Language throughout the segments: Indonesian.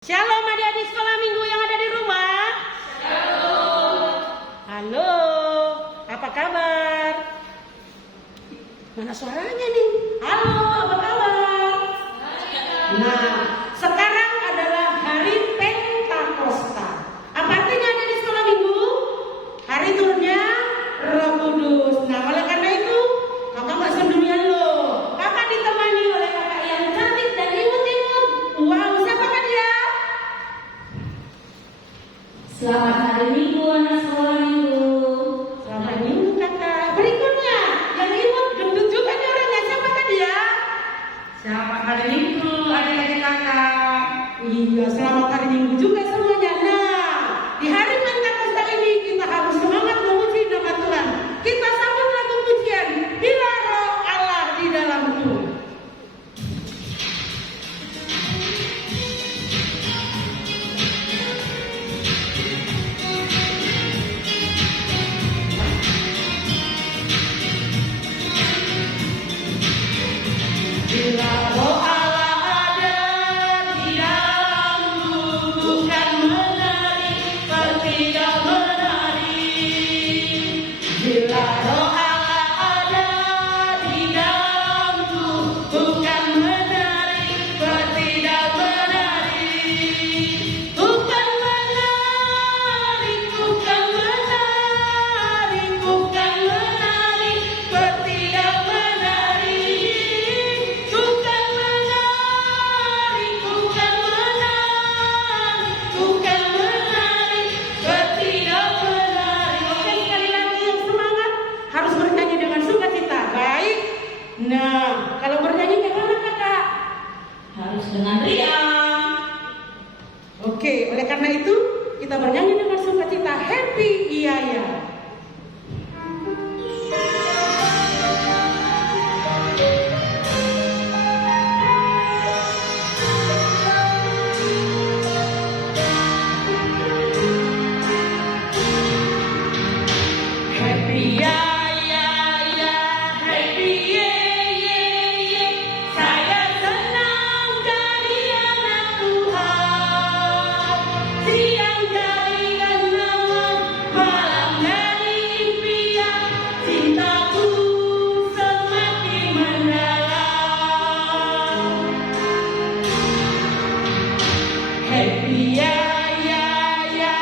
Shalom adik-adik sekolah minggu yang ada di rumah. Shalom. Halo, apa kabar? Mana suaranya nih? Halo, apa kabar? Nah, sekarang adalah hari Pentakosta. Apa artinya ada di sekolah minggu? Hari turunnya Roh Kudus. Nah, oleh karena itu, kakak nggak sendirian loh. Kakak ditemani oleh kakak yang cantik dan imut-imut. Wow, siapakah dia? Selamat hari Minggu, anak sekolah minggu. Selamat minggu kakak. Berikutnya, yang imut gendut juga nih orangnya. Siapakah dia? Selamat hari Minggu, adik-adik kakak. Iya, selamat hari minggu juga semuanya. Nah, di hari Pentakosta ini kita harus semangat memuji nama Tuhan. Kita sambut lagu pujian, Bila Roh Allah di dalamku. Bila Roh Allah ada di dalamku, bukan menari, tidak menari. Bila Roh Allah ada di dalamku, bukan menari, tidak menari. Bukan menari, bukan menari, bukan menari, tidak menari. Bukan menari, bukan menari, bukan menari, tidak menari. Oke, sekali lagi yang semangat harus bernyanyi dengan sukacita. Baik. Nah, kalau bernyanyi bagaimana kakak? Harus dengan riang. Oke, oleh karena itu kita bernyanyi dengan sukacita. Happy iya ya. Happy ya ya ya, happy ye ye ye. Saya senang jadi anak Tuhan. Siang jadi genangan, malam jadi impian. Cintaku semakin mendalam. Happy ya ya ya,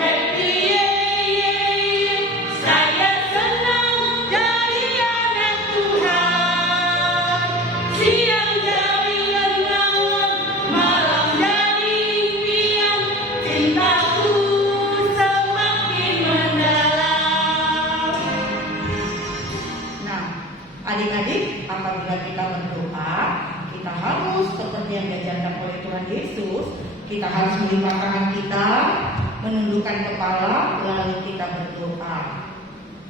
happy ye ye ye. Saya senang jadi anak Tuhan. Siang jadi genangan, malam jadi impian. Cintaku semakin mendalam. Nah, adik-adik, apabila kita berdoa, kita harus seperti yang diajarkan oleh Tuhan Yesus, kita harus melipat tangan kita, menundukkan kepala, lalu kita berdoa.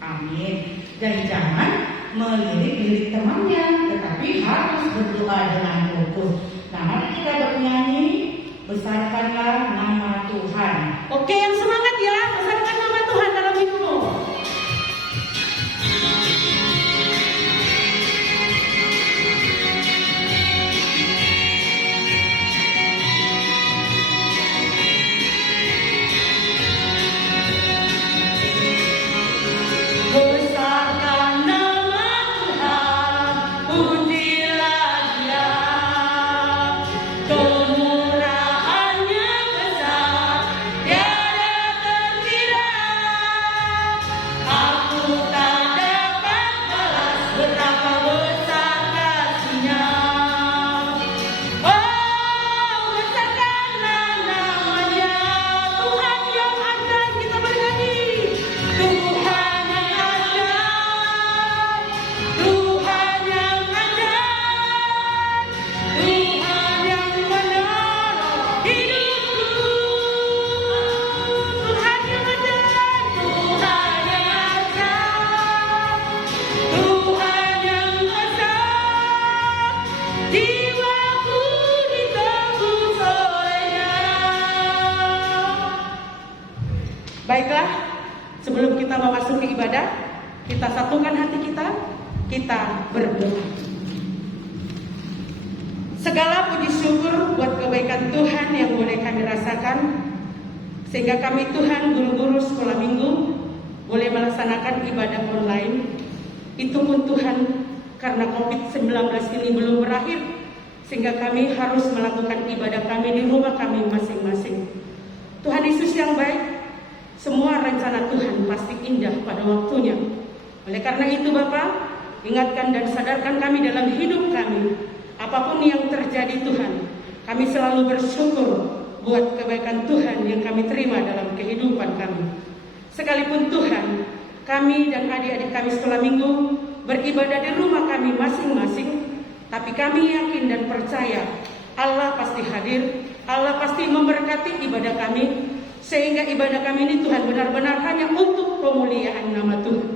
Amin. Dan jangan melirik-lirik temannya, tetapi harus berdoa dengan fokus. Nah, mari kita bernyanyi, besarkanlah nama Tuhan. Oke, yang semangat ya, besarkan nama Tuhan dalam hidupmu. Besarkan nama Tuhan, pujilah Dia. Kemurahannya besar, tiada terkira. Aku tak dapat balas betapa besar kasih-Nya. Oh, besarkanlah nama-Nya, Tuhan yang ajaib. Kita bernyanyi. Tuhan yang ajaib, Tuhan yang ajaib, Tuhan yang menolong hidupku. Tuhan yang ajaib, Tuhan yang ajaib, Tuhan yang ajaib. Jiwaku ditebus oleh-Nya. Baiklah, sebelum kita memasuki ibadah, kita satukan hati kita berdoa. Segala puji syukur buat kebenaran kebaikan Tuhan yang boleh kami rasakan, sehingga kami Tuhan guru-guru sekolah minggu boleh melaksanakan ibadah online. Itu pun Tuhan karena COVID-19 ini belum berakhir, sehingga kami harus melakukan ibadah kami di rumah kami masing-masing. Tuhan Yesus yang baik, semua rencana Tuhan pasti indah pada waktunya. Oleh karena itu Bapa, ingatkan dan sadarkan kami dalam hidup kami. Apapun yang terjadi Tuhan, kami selalu bersyukur buat kebaikan Tuhan yang kami terima dalam kehidupan kami. Sekalipun Tuhan, kami dan adik-adik kami sekolah minggu beribadah di rumah kami masing-masing, tapi kami yakin dan percaya Allah pasti hadir, Allah pasti memberkati ibadah kami, sehingga ibadah kami ini Tuhan benar-benar hanya untuk kemuliaan nama Tuhan.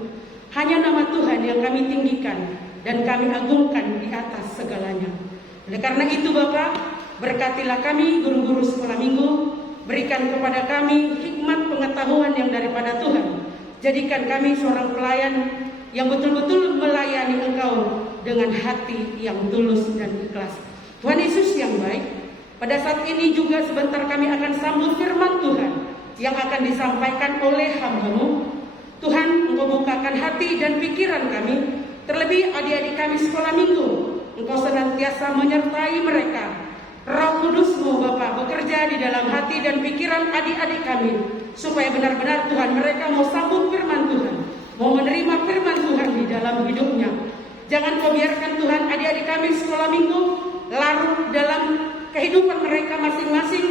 Hanya nama Tuhan yang kami tinggikan dan kami agungkan di atas segalanya. Oleh karena itu Bapak, berkatilah kami guru-guru sekolah minggu, berikan kepada kami hikmat pengetahuan yang daripada Tuhan. Jadikan kami seorang pelayan yang betul-betul melayani Engkau dengan hati yang tulus dan ikhlas. Tuhan Yesus yang baik, pada saat ini juga sebentar kami akan sambut firman Tuhan yang akan disampaikan oleh hamba-Mu. Tuhan, Engkau bukakan hati dan pikiran kami, terlebih adik-adik kami sekolah minggu. Engkau senantiasa menyertai mereka. Roh Kudus-Mu Bapa bekerja di dalam hati dan pikiran adik-adik kami, supaya benar-benar Tuhan mereka mau sambut firman Tuhan, mau menerima firman Tuhan di dalam hidupnya. Jangan Kau biarkan Tuhan adik-adik kami sekolah minggu larut dalam kehidupan mereka masing-masing.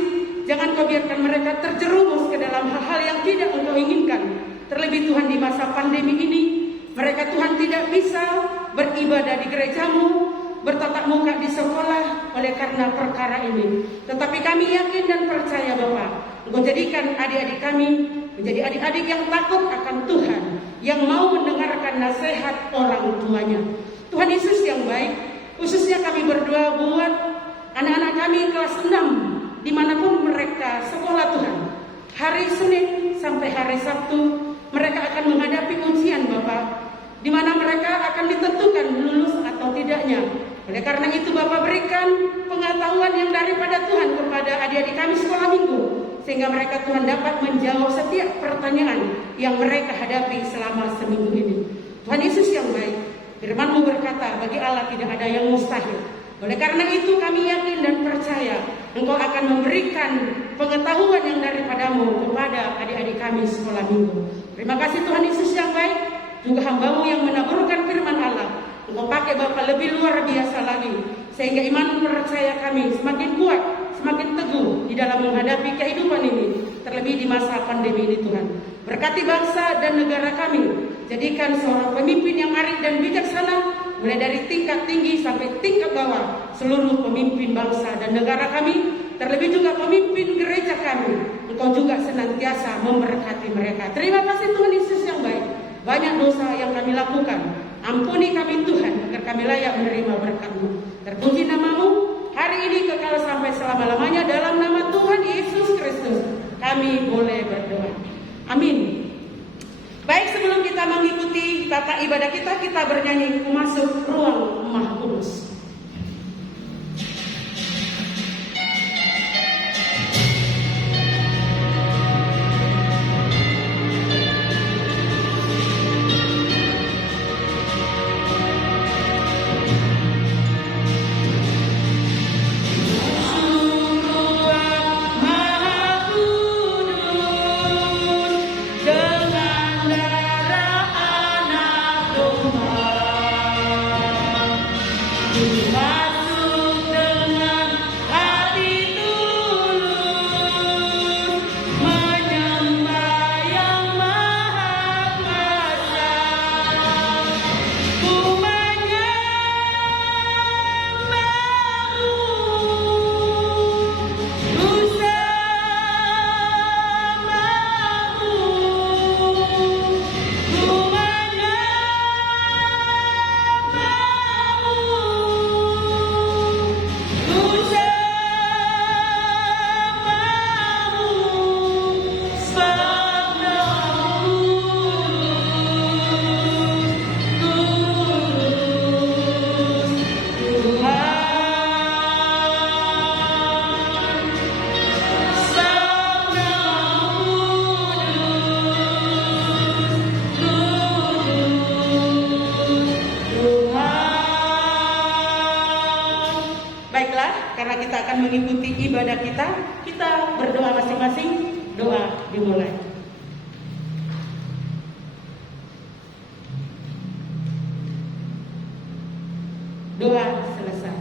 Jangan Kau biarkan mereka terjerumus ke dalam hal-hal yang tidak Engkau inginkan. Terlebih Tuhan di masa pandemi ini, mereka Tuhan tidak bisa beribadah di gereja-Mu, bertatap muka di sekolah oleh karena perkara ini. Tetapi kami yakin dan percaya Bapak, Engkau jadikan adik-adik kami menjadi adik-adik yang takut akan Tuhan, yang mau mendengarkan nasihat orang tuanya. Tuhan Yesus yang baik, khususnya kami berdoa buat anak-anak kami kelas 6, dimanapun mereka sekolah Tuhan. Hari Senin sampai hari Sabtu, mereka akan menghadapi ujian Bapak, di mana mereka akan ditentukan lulus atau tidaknya. Oleh karena itu Bapak berikan pengetahuan yang daripada Tuhan kepada adik-adik kami sekolah minggu, sehingga mereka Tuhan dapat menjawab setiap pertanyaan yang mereka hadapi selama seminggu ini. Tuhan Yesus yang baik, firman-Mu berkata, bagi Allah tidak ada yang mustahil. Oleh karena itu kami yakin dan percaya Engkau akan memberikan pengetahuan yang daripada-Mu kepada adik-adik kami sekolah minggu. Terima kasih Tuhan Yesus yang baik, juga hamba-Mu yang menaburkan firman Allah. Engkau pakai Bapa lebih luar biasa lagi, sehingga iman percaya kami semakin kuat, semakin teguh di dalam menghadapi kehidupan ini, terlebih di masa pandemi ini Tuhan. Berkati bangsa dan negara kami, jadikan seorang pemimpin yang arif dan bijaksana, mulai dari tingkat tinggi sampai tingkat bawah, seluruh pemimpin bangsa dan negara kami, terlebih juga pemimpin gereja kami. Engkau juga senantiasa memberkati mereka. Terima kasih Tuhan Yesus yang baik. Banyak dosa yang kami lakukan, ampuni kami Tuhan, agar kami layak menerima berkat-Mu. Terpuji nama-Mu hari ini kekal sampai selama-lamanya. Dalam nama Tuhan Yesus Kristus kami boleh berdoa. Amin. Baik, sebelum kita mengikuti tata ibadah kita bernyanyi masuk ruang Maha Kudus. Dengan Baiklah, karena kita akan mengikuti ibadah kita berdoa masing-masing. Doa dimulai. Doa selesai.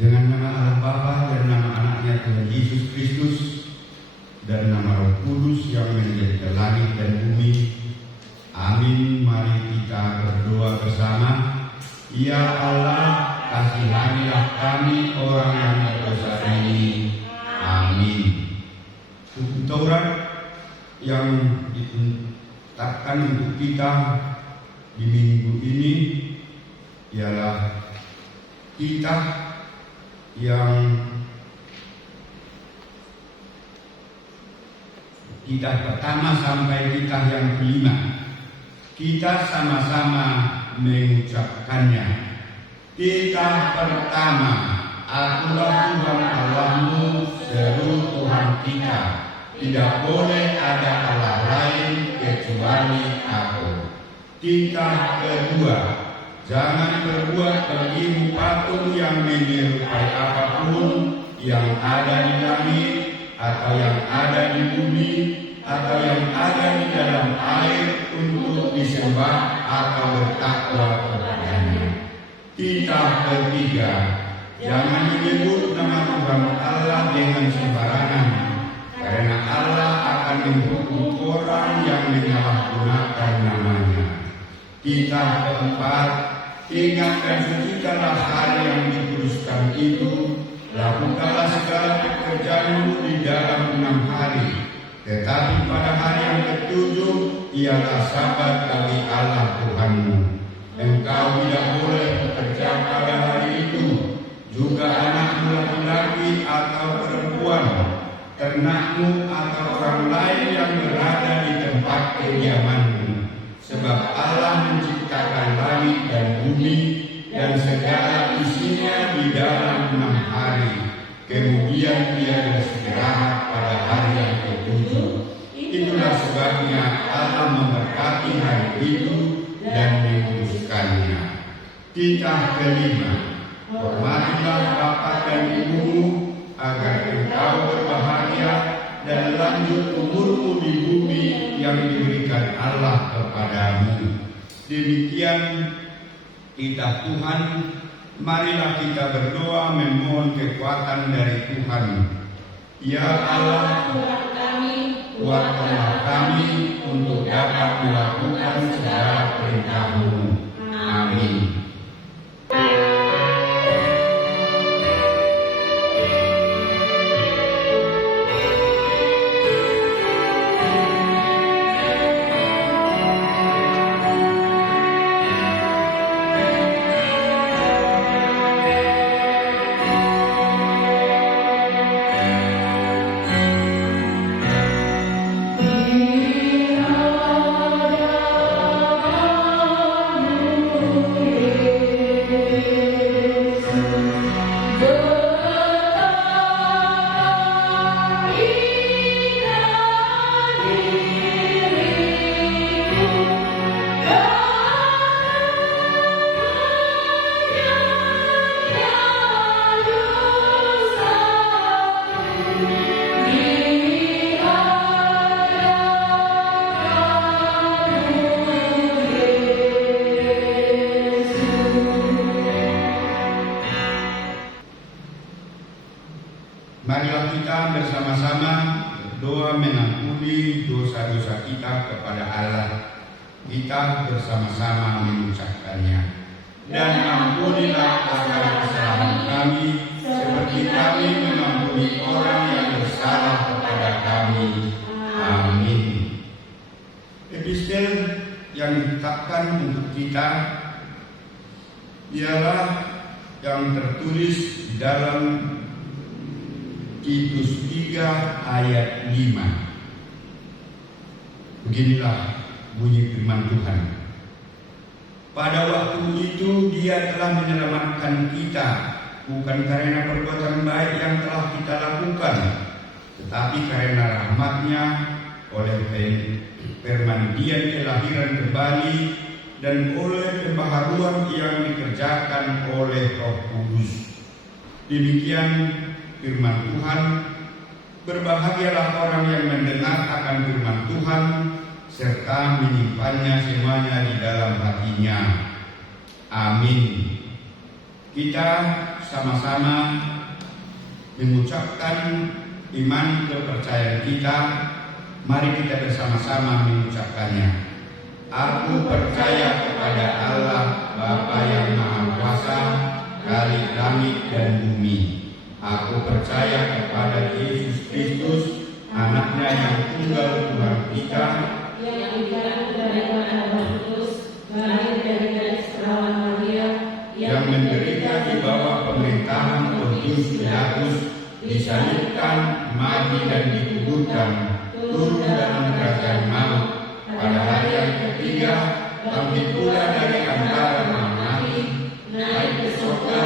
Dengan nama Allah Bapa dan nama anaknya Tuhan Yesus Kristus dan nama Roh Kudus yang menjadikan langit dan bumi. Amin. Mari kita berdoa bersama. Ya Allah, kasihanilah kami orang yang berdosa ini. Amin. Buku Taurat yang ditetapkan untuk kita di minggu ini ialah kita yang kita pertama sampai kita yang kelima. Kita sama-sama mengucapkannya. Kita pertama, akulah Tuhan Allahmu, seru Tuhan kita. Tidak boleh ada Allah lain kecuali Aku. Kita kedua, jangan berbuat bagimu patung yang menyerupai apapun yang ada di langit, atau yang ada di bumi, atau yang ada di dalam air untuk disembah atau bertakwa kepadanya. Kita ketiga, jangan menyebut nama Tuhan Allah dengan sembarangan, karena Allah akan menghukum orang yang menyalahgunakan namanya. Kita keempat, ingat dan sucikanlah hari yang dikuduskan itu. Lakukanlah segala pekerjaanmu di dalam 6 hari. Tetapi pada hari yang ketujuh ialah Sabat bagi Allah Tuhanmu. Engkau tidak boleh bekerja pada hari itu. Juga anakmu laki-laki atau perempuan, ternakmu atau orang lain yang berada di tempat kediamanmu. Sebab Allah menciptakan langit dan bumi dan segala isinya di dalam 6 hari. Kemudian Dia beristirahat pada hari yang ketujuh. Itulah sebabnya Allah memberkati hari itu dan menguduskannya. Kita kelima, hormatilah bapa dan ibumu agar engkau berbahagia dan lanjut umurmu di bumi yang diberikan Allah kepadamu. Demikian kita Tuhan, marilah kita berdoa memohon kekuatan dari Tuhan. Ya Allah, Tuhan kami, kuatkanlah kami untuk dapat melakukan segala perintah-Mu. Amin. marilah kita bersama-sama berdoa mengampuni dosa-dosa kita kepada Allah. Kita bersama-sama mengucapkannya. Dan ampunilah akan kesalahan kami, seperti kami mengampuni orang yang bersalah kepada kami. Amin. Epistel yang ditetapkan untuk kita ialah yang tertulis di dalam Titus 3 ayat 5. Beginilah bunyi firman Tuhan. Pada waktu itu Dia telah menyelamatkan kita, bukan karena perbuatan baik yang telah kita lakukan, tetapi karena rahmat-Nya oleh permandian kelahiran kembali dan oleh pembaharuan yang dikerjakan oleh Roh Kudus. Demikian firman Tuhan. Berbahagialah orang yang mendengar akan firman Tuhan serta menyimpannya semuanya di dalam hatinya. Amin. Kita sama-sama mengucapkan iman kepercayaan kita. Mari kita bersama-sama mengucapkannya. Aku percaya kepada Allah Bapa yang Maha Kuasa, Khalik langit dan bumi. Aku percaya kepada Yesus Kristus, Anaknya yang tunggal Tuhan kita, yang dikandung dari Roh Kudus, lahir dari gadis perawan Maria, yang menderita di bawah pemerintahan Pontius Pilatus, disalibkan, mati dan dikuburkan, turun dalam kerajaan maut, pada hari yang ketiga bangkit pula dari antara orang mati, naik ke surga,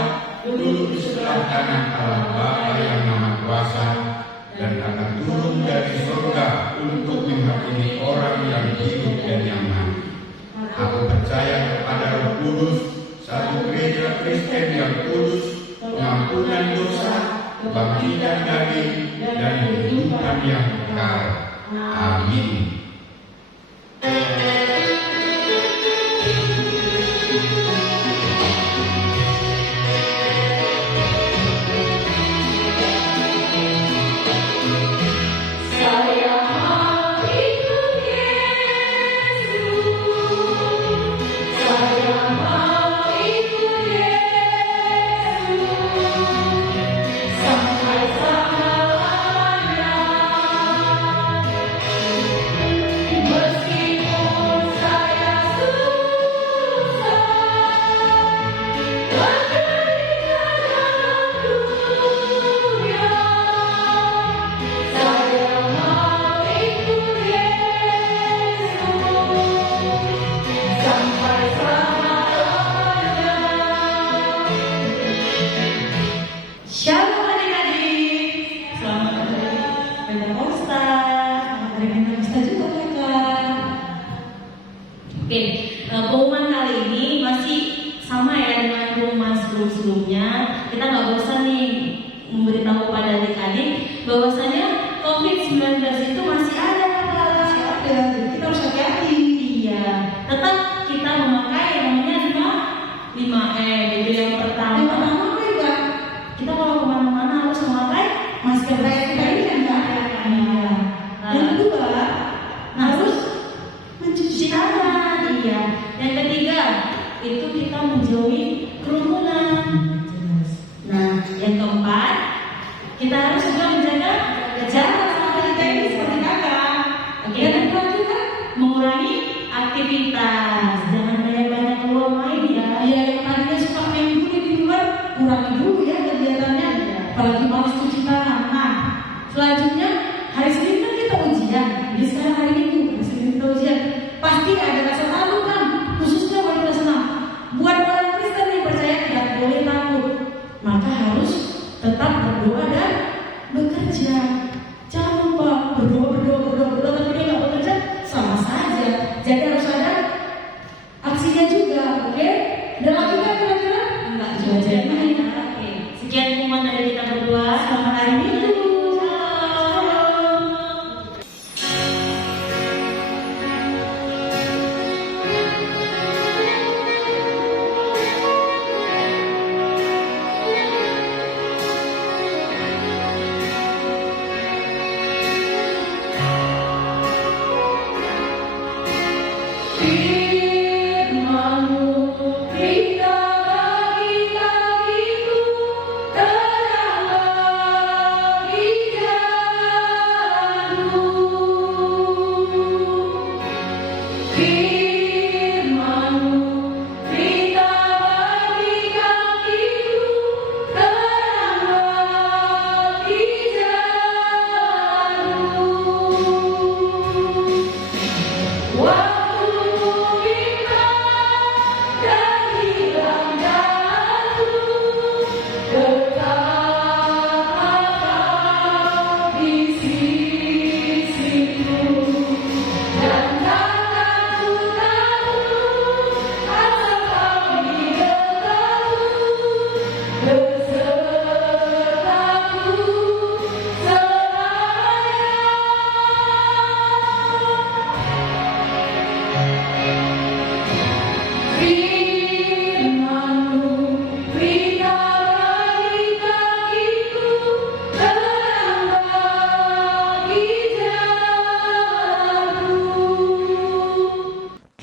duduk di sebelah kanan Allah Bapa yang Maha Kuasa, dan akan turun dari surga untuk menghakimi orang yang hidup dan yang mati. Aku percaya kepada Roh Kudus, satu gereja Kristen yang kudus, pengampunan dosa, kebangkitan daging, dan kehidupan yang kekal. Amin. Shalom adik-adik, selamat hari Pentakosta, selamat hari Pentakosta juga kakak. Oke, pengumuman kali ini masih sama ya dengan pengumuman sebelum-sebelumnya. Kita nggak bosan nih memberitahu pada adik-adik bahwasanya COVID-19 itu masih ada kakak. Masih ada, jadi kita harus hati-hati. Iya, tetap kita memakai yang namanya 5M. Jadi yang pertama kita kalau kemana-mana harus memakai masker kayak kita ini kan Kak? Iya. Yang kedua harus mencuci tangan. Iya. Yang ketiga itu kita menjauhi kerumunan. Nah, yang keempat kita harus juga menjaga jarak sama kita ini seperti kakak. Oke. Dan juga mengurangi aktivitas. Jangan banyak-banyak keluar main ya. Iya, yang tadinya suka main dulu di luar kurangi dulu ya kegiatannya, apalagi malas cuci tangan. Nah, selanjutnya hari Senin kan kita ujian. Jadi sekarang hari Minggu, hari Senin kita ujian. Pasti ada rasa takut kan, khususnya buat kelas 6. Buat orang Kristen yang percaya tidak boleh takut, maka harus tetap berdoa dan bekerja. Jangan lupa berdoa, tapi dia nggak bekerja sama saja. Jadi harus ada aksinya juga, oke? Dan lagi kan kira-kira enggak juga jadi. Sekian pengumuman dari kita berdua. Selamat hari Minggu.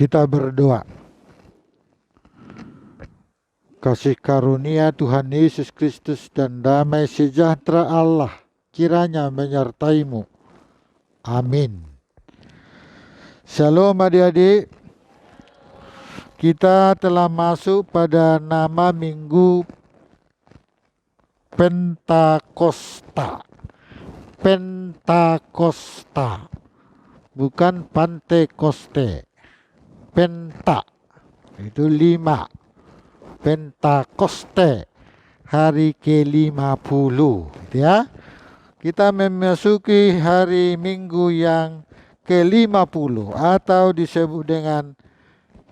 Kita berdoa. Kasih karunia Tuhan Yesus Kristus dan damai sejahtera Allah kiranya menyertaimu. Amin. Shalom adik-adik. Kita telah masuk pada nama Minggu Pentakosta. Pentakosta. Bukan Pantekoste. Penta. Itu 5. Pentakoste. Hari ke-50. Ya. Kita memasuki hari Minggu yang ke-50 atau disebut dengan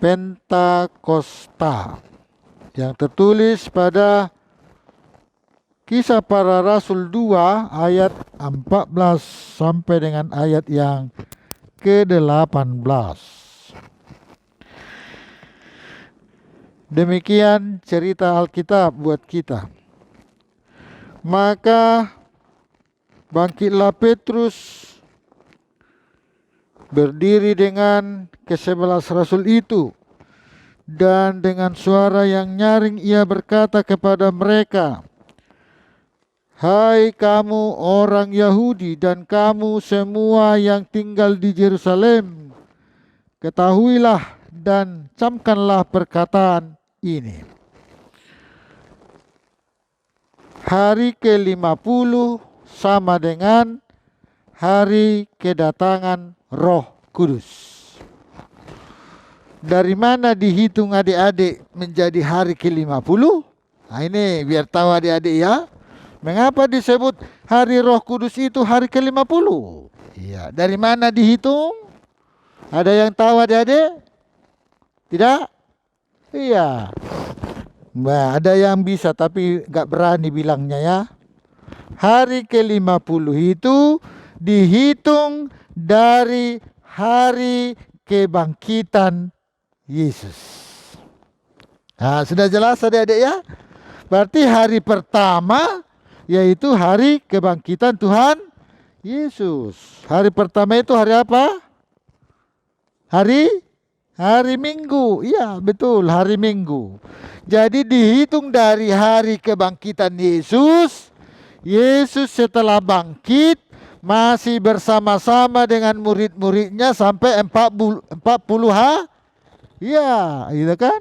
Pentakosta, yang tertulis pada Kisah Para Rasul 2 ayat 14 sampai dengan ayat yang ke-18. Demikian cerita Alkitab buat kita. Maka bangkitlah Petrus, berdiri dengan ke-11 rasul itu, dan dengan suara yang nyaring ia berkata kepada mereka, "Hai kamu orang Yahudi dan kamu semua yang tinggal di Yerusalem, ketahuilah dan camkanlah perkataan ini. Hari ke-50 sama dengan hari kedatangan Roh Kudus." Dari mana dihitung adik-adik menjadi hari ke-50? Nah ini biar tahu adik-adik ya. Mengapa disebut hari Roh Kudus itu hari ke-50? Iya, dari mana dihitung? Ada yang tahu adik-adik? Tidak? Iya. Nah, ada yang bisa tapi gak berani bilangnya ya. Hari ke-50 itu dihitung dari hari kebangkitan Yesus. Nah, sudah jelas adik-adik ya? Berarti hari pertama yaitu hari kebangkitan Tuhan Yesus. Hari pertama itu hari apa? Hari Minggu. Iya, betul, hari Minggu. Jadi dihitung dari hari kebangkitan Yesus. Yesus setelah bangkit masih bersama-sama dengan murid-muridnya sampai 40 hari. Iya, gitu kan?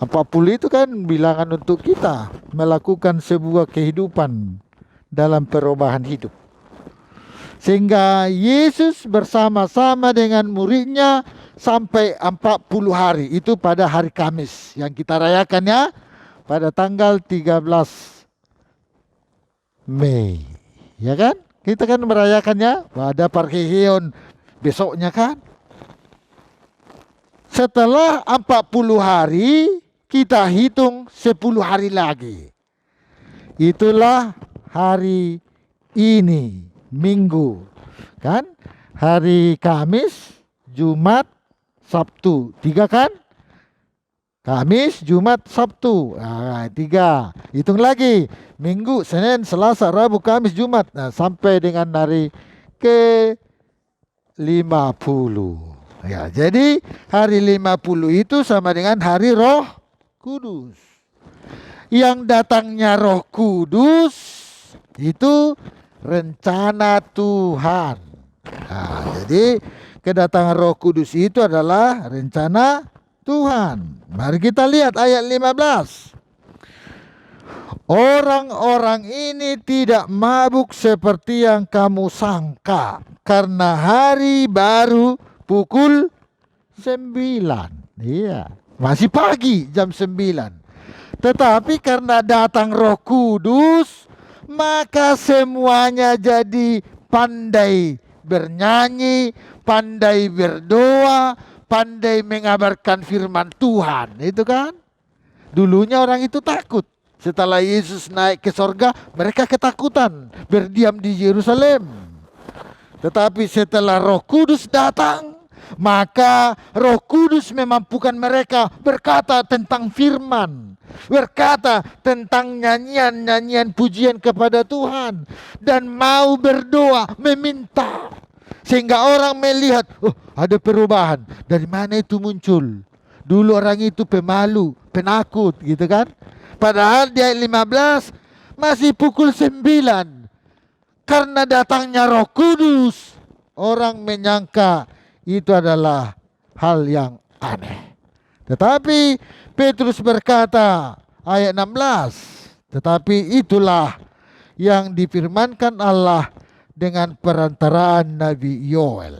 40 itu kan bilangan untuk kita melakukan sebuah kehidupan dalam perubahan hidup. Sehingga Yesus bersama-sama dengan muridnya sampai 40 hari. Itu pada hari Kamis yang kita rayakan ya. Pada tanggal 13 Mei. Ya kan? Kita kan merayakannya pada Parkehion besoknya kan. Setelah 40 hari, kita hitung 10 hari lagi. Itulah hari ini, Minggu. Kan? Hari Kamis, Jumat, Sabtu. 3 kan? Kamis, Jumat, Sabtu. Nah, 3. Hitung lagi. Minggu, Senin, Selasa, Rabu, Kamis, Jumat. Nah, sampai dengan hari ke-50. Ya, jadi hari 50 itu sama dengan hari Roh Kudus. Yang datangnya Roh Kudus itu rencana Tuhan. Nah, jadi kedatangan Roh Kudus itu adalah rencana Tuhan. Mari kita lihat ayat 15. Orang-orang ini tidak mabuk seperti yang kamu sangka, karena hari baru pukul 9. Iya, masih pagi jam 9. Tetapi karena datang Roh Kudus, maka semuanya jadi pandai bernyanyi, pandai berdoa, pandai mengabarkan firman Tuhan. Itu kan? Dulunya orang itu takut. Setelah Yesus naik ke sorga, mereka ketakutan, berdiam di Yerusalem. Tetapi setelah Roh Kudus datang, maka Roh Kudus memampukan mereka berkata tentang firman, berkata tentang nyanyian-nyanyian pujian kepada Tuhan, dan mau berdoa, meminta. Sehingga orang melihat, oh ada perubahan. Dari mana itu muncul? Dulu orang itu pemalu, penakut gitu kan. Padahal di ayat 15 masih pukul 9. Karena datangnya Roh Kudus, orang menyangka itu adalah hal yang aneh. Tetapi Petrus berkata, ayat 16, tetapi itulah yang difirmankan Allah dengan perantaraan Nabi Yoel.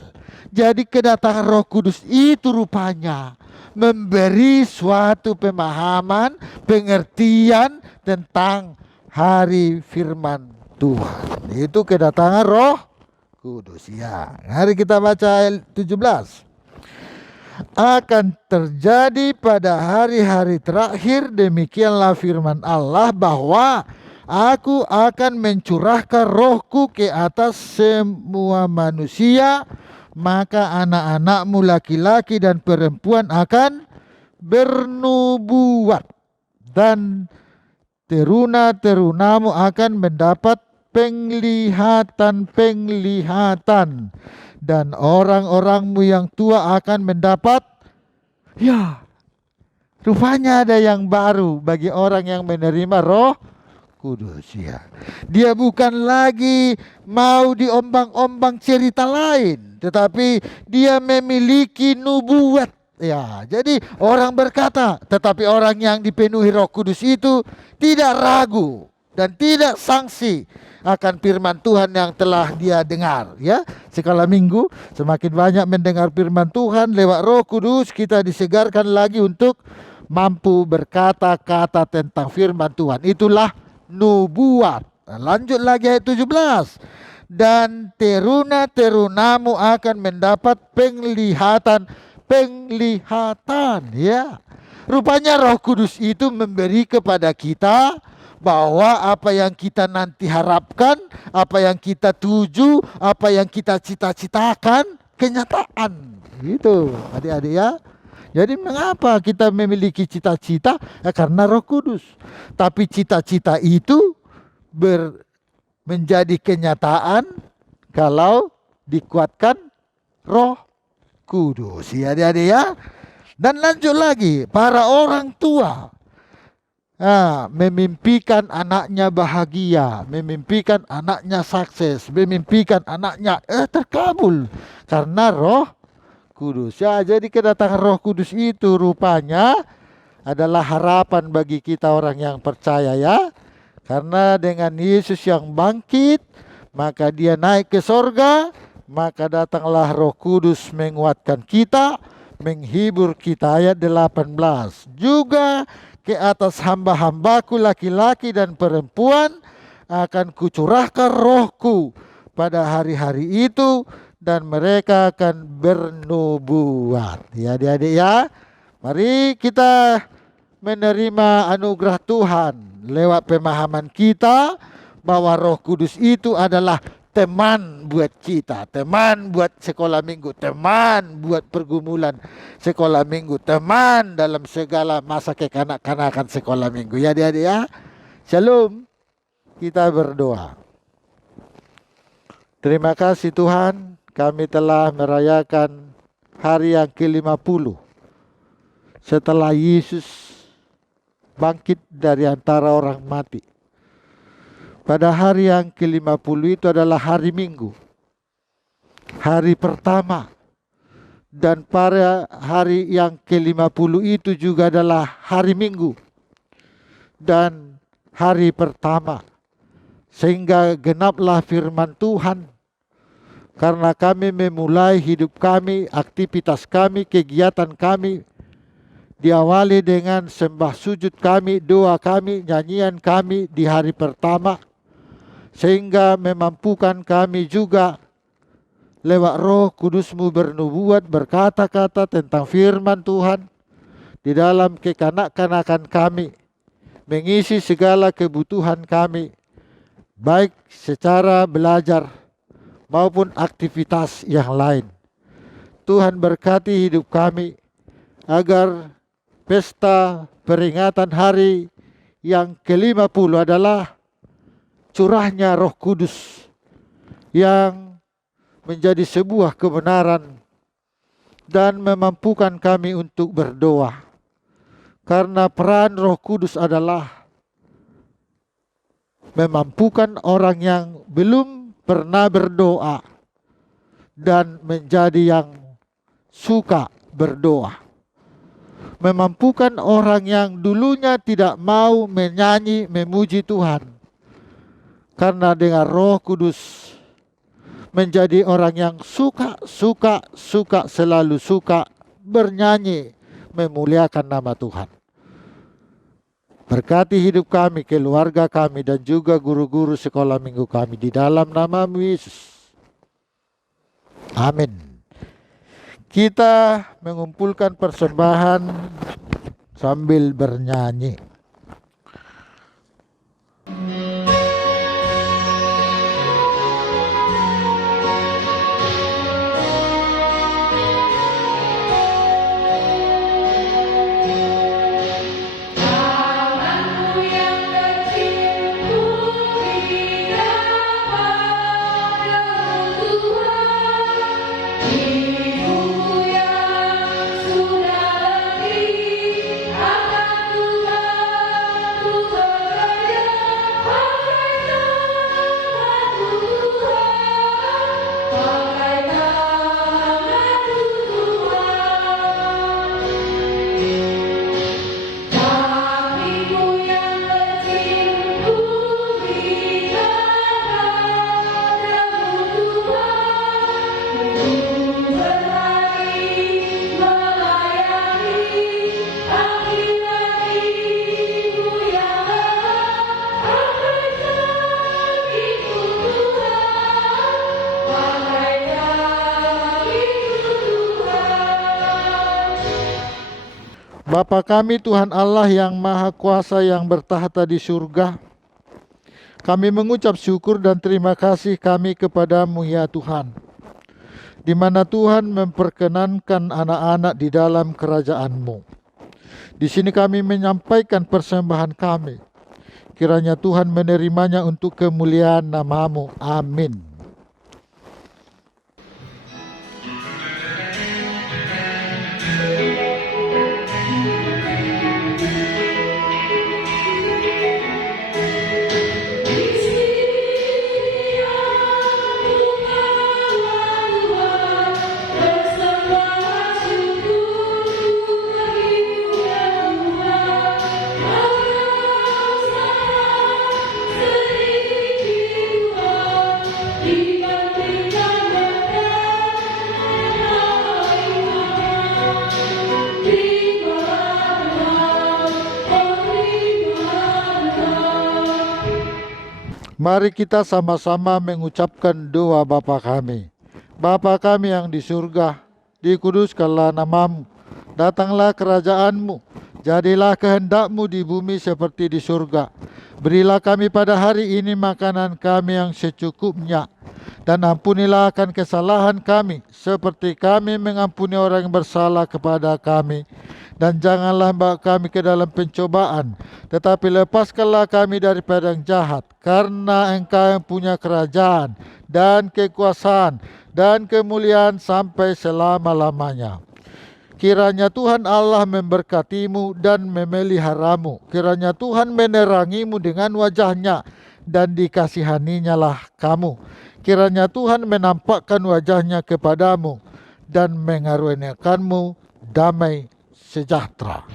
Jadi kedatangan Roh Kudus itu rupanya memberi suatu pemahaman, pengertian tentang hari firman Tuhan. Itu kedatangan Roh Kudus. Ya, hari kita baca ayat 17. Akan terjadi pada hari-hari terakhir, demikianlah firman Allah, bahwa Aku akan mencurahkan Rohku ke atas semua manusia, maka anak-anakmu laki-laki dan perempuan akan bernubuat, dan teruna-terunamu akan mendapat penglihatan-penglihatan, dan orang-orangmu yang tua akan mendapat, ya, rupanya ada yang baru bagi orang yang menerima Roh Kudus, ya. Dia bukan lagi mau diombang-ombang cerita lain, tetapi dia memiliki nubuat. Ya, jadi orang berkata, tetapi orang yang dipenuhi Roh Kudus itu tidak ragu dan tidak sangsi akan firman Tuhan yang telah dia dengar. Ya, sekala minggu semakin banyak mendengar firman Tuhan lewat Roh Kudus, kita disegarkan lagi untuk mampu berkata-kata tentang firman Tuhan. Itulah nubuat. Lanjut lagi ayat 17. Dan teruna-terunamu akan mendapat penglihatan. Ya. Rupanya Roh Kudus itu memberi kepada kita bahwa apa yang kita nanti harapkan, apa yang kita tuju, apa yang kita cita-citakan, kenyataan. Gitu, adik-adik ya. Jadi mengapa kita memiliki cita-cita? Ya, karena Roh Kudus. Tapi cita-cita itu menjadi kenyataan kalau dikuatkan Roh Kudus. Ya, adik-adik ya. Dan lanjut lagi, para orang tua memimpikan anaknya bahagia, memimpikan anaknya sukses, memimpikan anaknya terkabul karena Roh Kudus. Ya, jadi kedatangan Roh Kudus itu rupanya adalah harapan bagi kita orang yang percaya, ya. Karena dengan Yesus yang bangkit, maka dia naik ke sorga, maka datanglah Roh Kudus menguatkan kita, menghibur kita. Ayat 18. Juga ke atas hamba-hambaku laki-laki dan perempuan akan kucurahkan Rohku pada hari-hari itu, dan mereka akan bernubuat. Ya, adik-adik ya. Mari kita menerima anugerah Tuhan lewat pemahaman kita bahwa Roh Kudus itu adalah teman buat kita, teman buat sekolah minggu, teman buat pergumulan sekolah minggu, teman dalam segala masa kekanak-kanakan sekolah minggu. Ya, adik-adik ya. Shalom. Kita berdoa. Terima kasih Tuhan, kami telah merayakan hari yang ke-50 setelah Yesus bangkit dari antara orang mati. Pada hari yang ke-50 itu adalah hari Minggu, hari pertama. Dan pada hari yang ke-50 itu juga adalah hari Minggu dan hari pertama. Sehingga genaplah firman Tuhan. Karena kami memulai hidup kami, aktivitas kami, kegiatan kami diawali dengan sembah sujud kami, doa kami, nyanyian kami di hari pertama. Sehingga memampukan kami juga lewat Roh Kudus-Mu bernubuat, berkata-kata tentang firman Tuhan di dalam kekanak-kanakan kami, mengisi segala kebutuhan kami, baik secara belajar maupun aktivitas yang lain. Tuhan berkati hidup kami agar pesta peringatan hari yang ke-50 adalah curahnya Roh Kudus yang menjadi sebuah kebenaran dan memampukan kami untuk berdoa. Karena peran Roh Kudus adalah memampukan orang yang belum pernah berdoa dan menjadi yang suka berdoa. Memampukan orang yang dulunya tidak mau menyanyi memuji Tuhan, karena dengan Roh Kudus menjadi orang yang suka selalu suka bernyanyi memuliakan nama Tuhan. Berkati hidup kami, keluarga kami, dan juga guru-guru sekolah minggu kami di dalam nama-Mu Yesus. Amin. Kita mengumpulkan persembahan sambil bernyanyi. Bapa kami Tuhan Allah yang Maha Kuasa yang bertahta di surga, kami mengucap syukur dan terima kasih kami kepada-Mu ya Tuhan, di mana Tuhan memperkenankan anak-anak di dalam kerajaan-Mu. Di sini kami menyampaikan persembahan kami. Kiranya Tuhan menerimanya untuk kemuliaan nama-Mu. Amin. Mari kita sama-sama mengucapkan doa Bapa kami. Bapa kami yang di surga, dikuduskanlah nama-Mu, datanglah kerajaan-Mu, jadilah kehendak-Mu di bumi seperti di surga. Berilah kami pada hari ini makanan kami yang secukupnya, dan ampunilah akan kesalahan kami, seperti kami mengampuni orang yang bersalah kepada kami. Dan janganlah bawa kami ke dalam pencobaan, tetapi lepaskanlah kami daripada yang jahat. Karena Engkau yang punya kerajaan dan kekuasaan dan kemuliaan sampai selama-lamanya. Kiranya Tuhan Allah memberkati-Mu dan memelihara-Mu. Kiranya Tuhan menerangi-Mu dengan wajah-Nya dan dikasihani-Nya lah kamu. Kiranya Tuhan menampakkan wajah-Nya kepadamu dan mengaruniakan-Mu damai sejahtera.